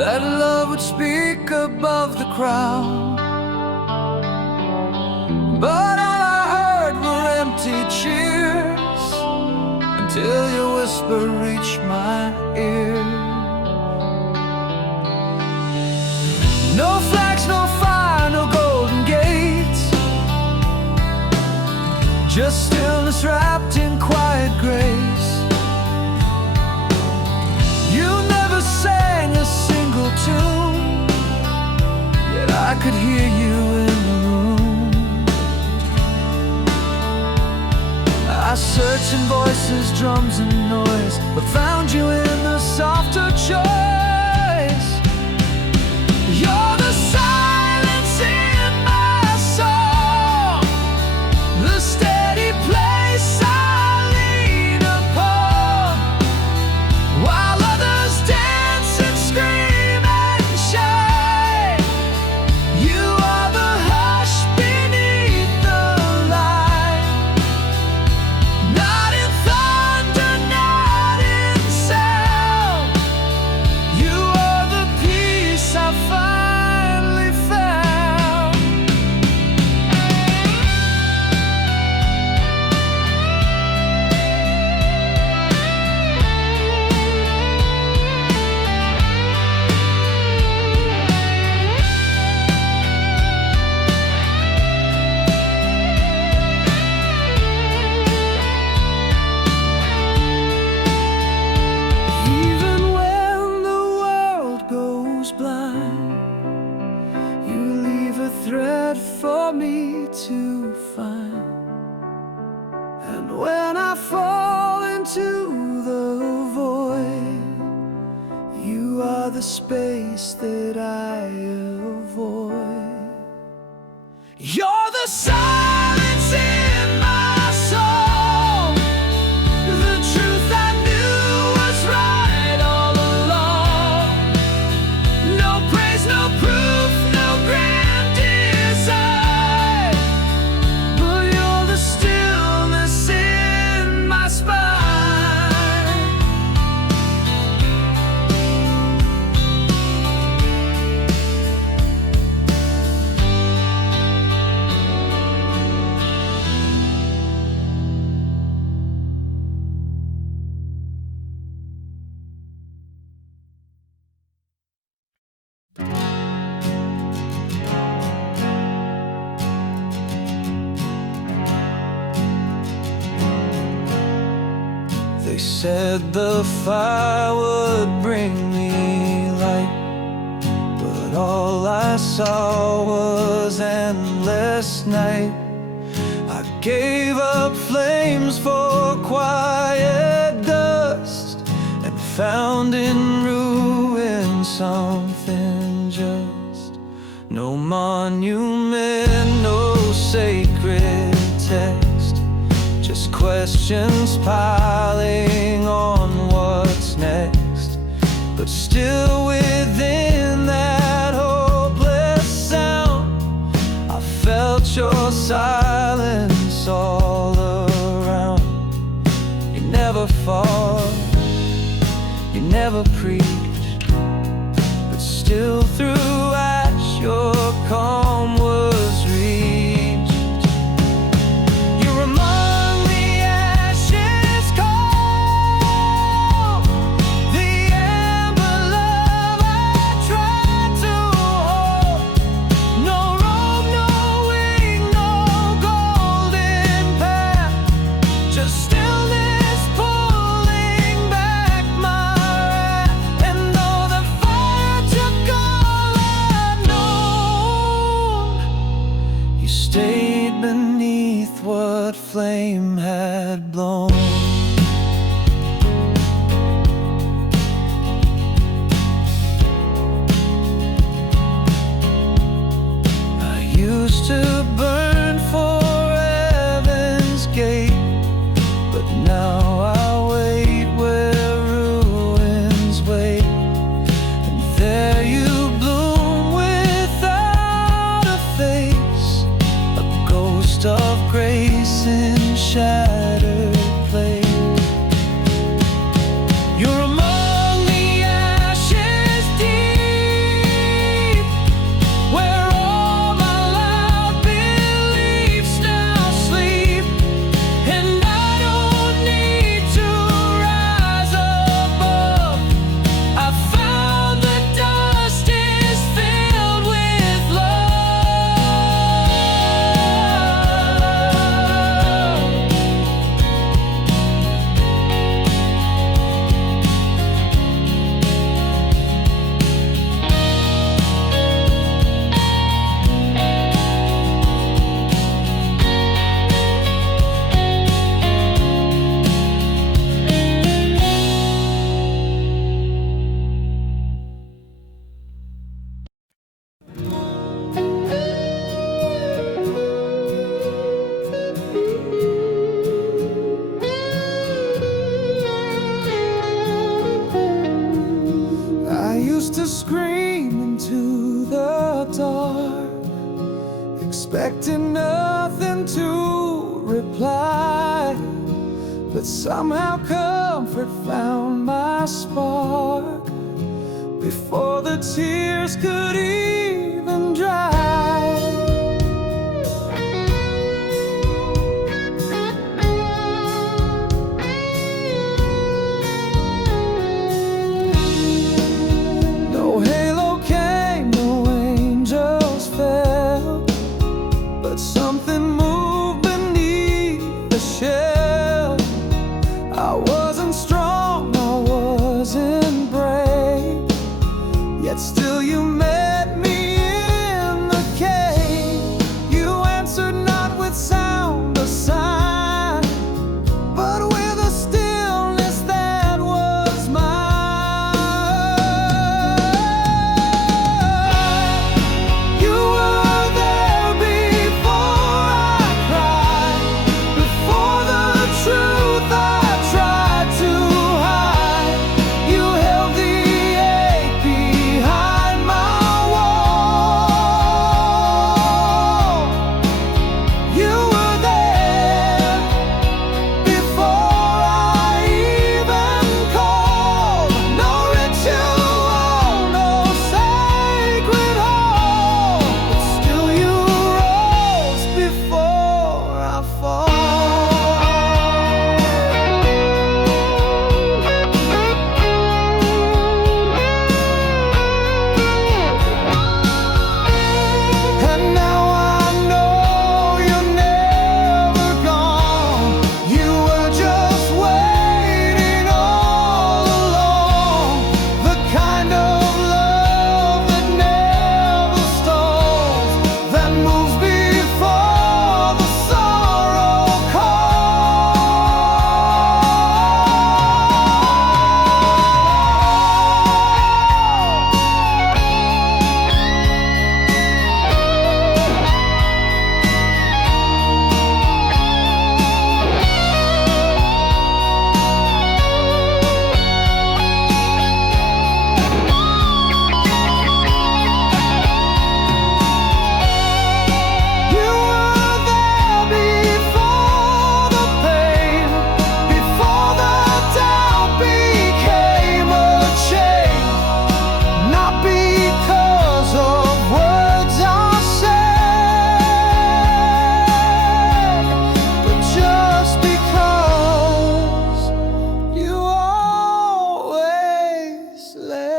that love would speak above the crowd. But all I heard were empty cheers until your whisper reached my ear. No flags, no fire, no golden gates, just stillness wrapped in quiet grace. You never sang a single tune, yet I could hear you in the room. I searched in voices, drums and noise, but found you in the softer choice. You're the silence in my soul, the steady place I lean upon, while others dance and scream and shine. You are the hush beneath the light, not in thunder, not in sound. You are the peace I finally found. Even when the world goes blind, you leave a thread for me to find. And when I fall into the void, you are the space that I avoid. You're the silence in my soul, the truth I knew was right all along. No praise, no proof, no grand design, but you're the stillness in my spine. They said the fire would bring me light, but all I saw was endless night. I gave up flames for quiet dust, and found in ruin something just. No monument, no sacred text, just questions piling on what's next. But still within that hopeless sound, I felt your silence all around. You never fought, you never preached, but still through ash your calm was reached. You're among the ashes cold, the amber love I tried to hold. No robe, no wing, no golden path, just stillness pulling back my wrath. And though the fire took all I've known, you stayed beneath what flame had blown. I used to burn for heaven's gate, but now I wait where ruins wait. And there you bloom without a face, a ghost of grace in shattered place. You're among the ashes deep, expecting nothing to reply, but somehow comfort found my spark before the tears could even dry. No halo came, no angels fell, but something moved beneath the shell. I wasn't strong, I wasn't brave, yet still you met me in the cave. You answered not with sound or sign, but with a stillness that was mine. You were there before I cried, before the truth I tried to hide. You held the ache behind my wall. You were there before I even called. No ritual, no sacred hall, but still you rose before I fall. And now I know you're never gone. You were just waiting all along, the kind of love that never stalls, that moves before the sorrow You were there before the pain, before the doubt became a chain. Not because of words I said, but just because you always led.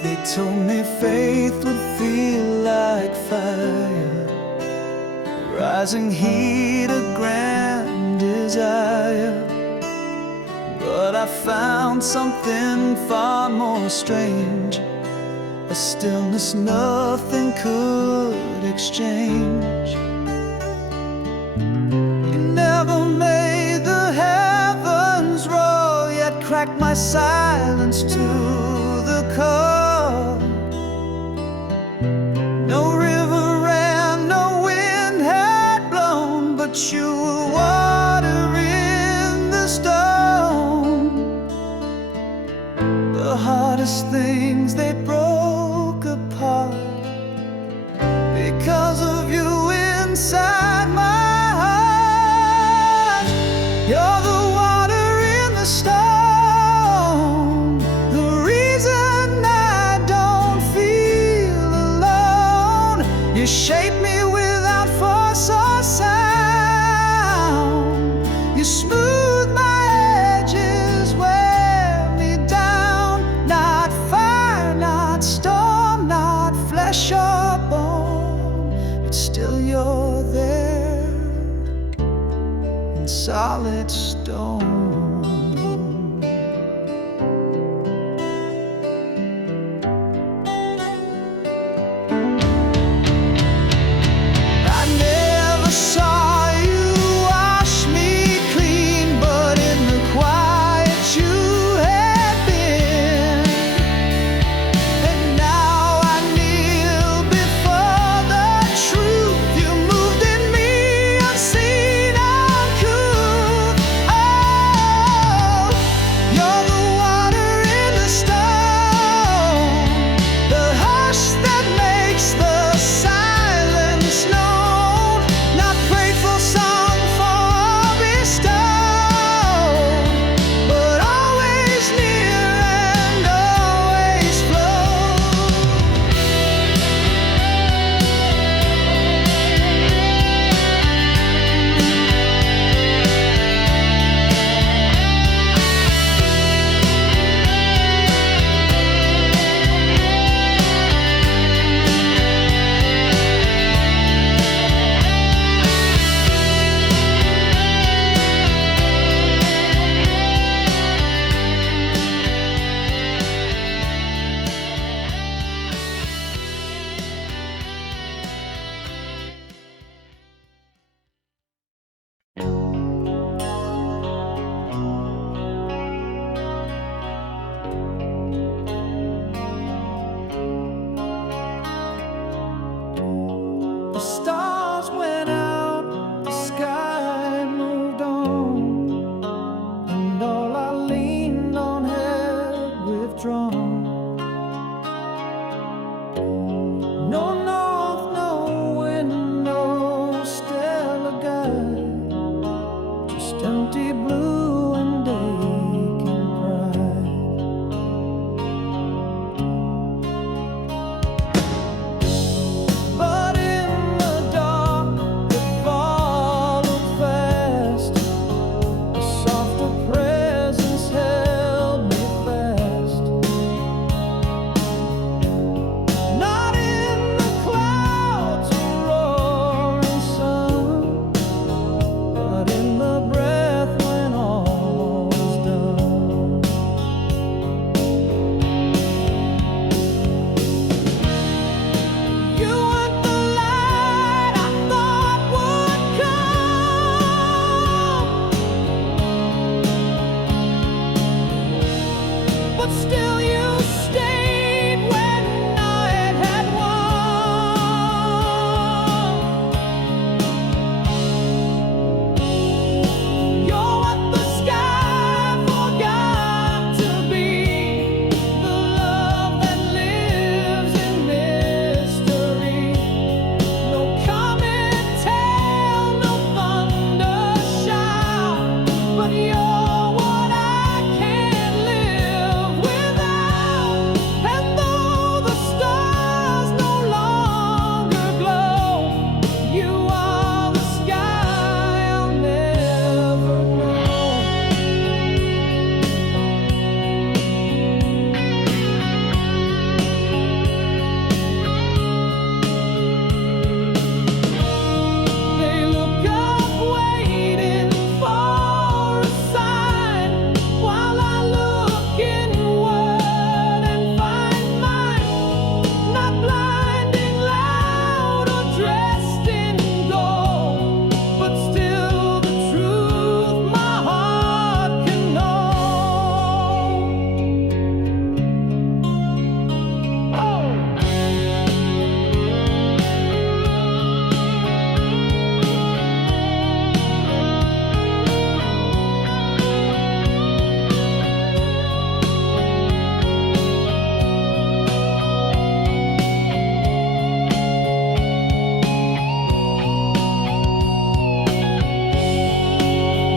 They told me faith would feel like fire, rising heat, a grand desire. But I found something far more strange, a stillness nothing could exchange. You never made the heavens roar, yet cracked my silence to the core. No river ran, no wind had blown, but you were water in the stone. The hardest things they broke apart because of you inside my heart. You're the water in the stone, the reason I don't feel alone. You shape me without force or sound. You smooth my edges, wear me down. Not fire, not storm, not flesh or bone, but still you're there in solid stone. I never saw you wash me clean. The stars went out, the sky moved on, and all I leaned on had withdrawn. No north, no wind, no stellar guide, just empty blue and aching pride. But in the dark that followed fast, a softer presence held me fast. Not in the clouds or roaring sun, but in the breath when all was done. You weren't the light I thought would come, but still you stayed when night had won. You're what the sky forgot to be, the love that lives in mystery. No comet tail, no thunder shout, but you're what I can't live without. And though the stars no longer glow, you are the sky I'll never know. They look up waiting for a sign, while I look inward and find mine. Not blinding loud or dressed in gold, but still the truth my heart can know.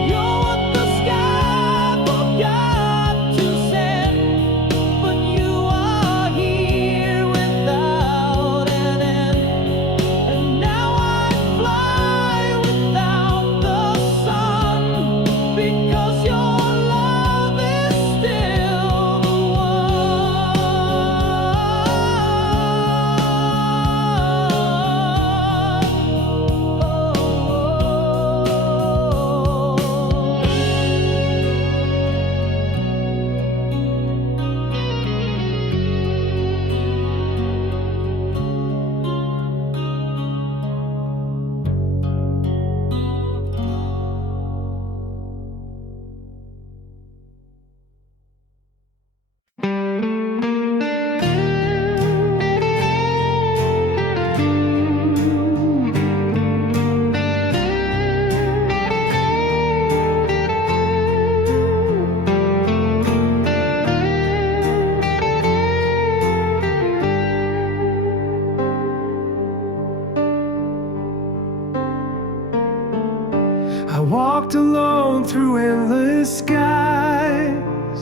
You're what the sky forgot to send, but you are here without an end. And now I fly without the sun, because your love is still the I walked alone through endless skies,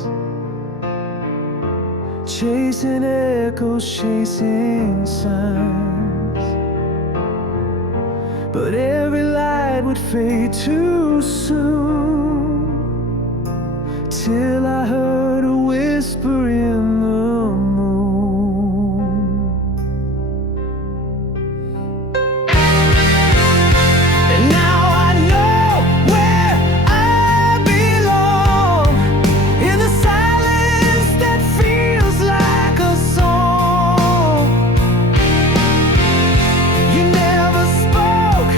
chasing echoes, chasing signs. But every light would fade too soon, till I heard a whisper in the moon. And now I know where I belong, in the silence that feels like a song. You never spoke,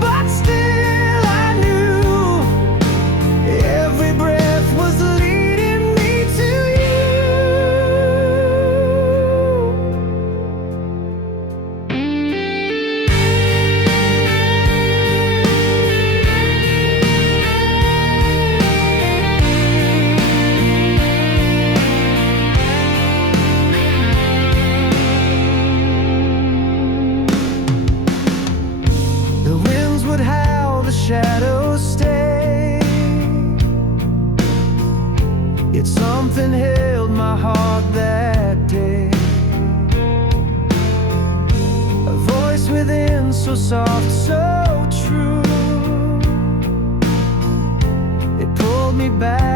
but still I knew every breath was leading me Something held my heart that day, a voice within so soft, so true. It pulled me back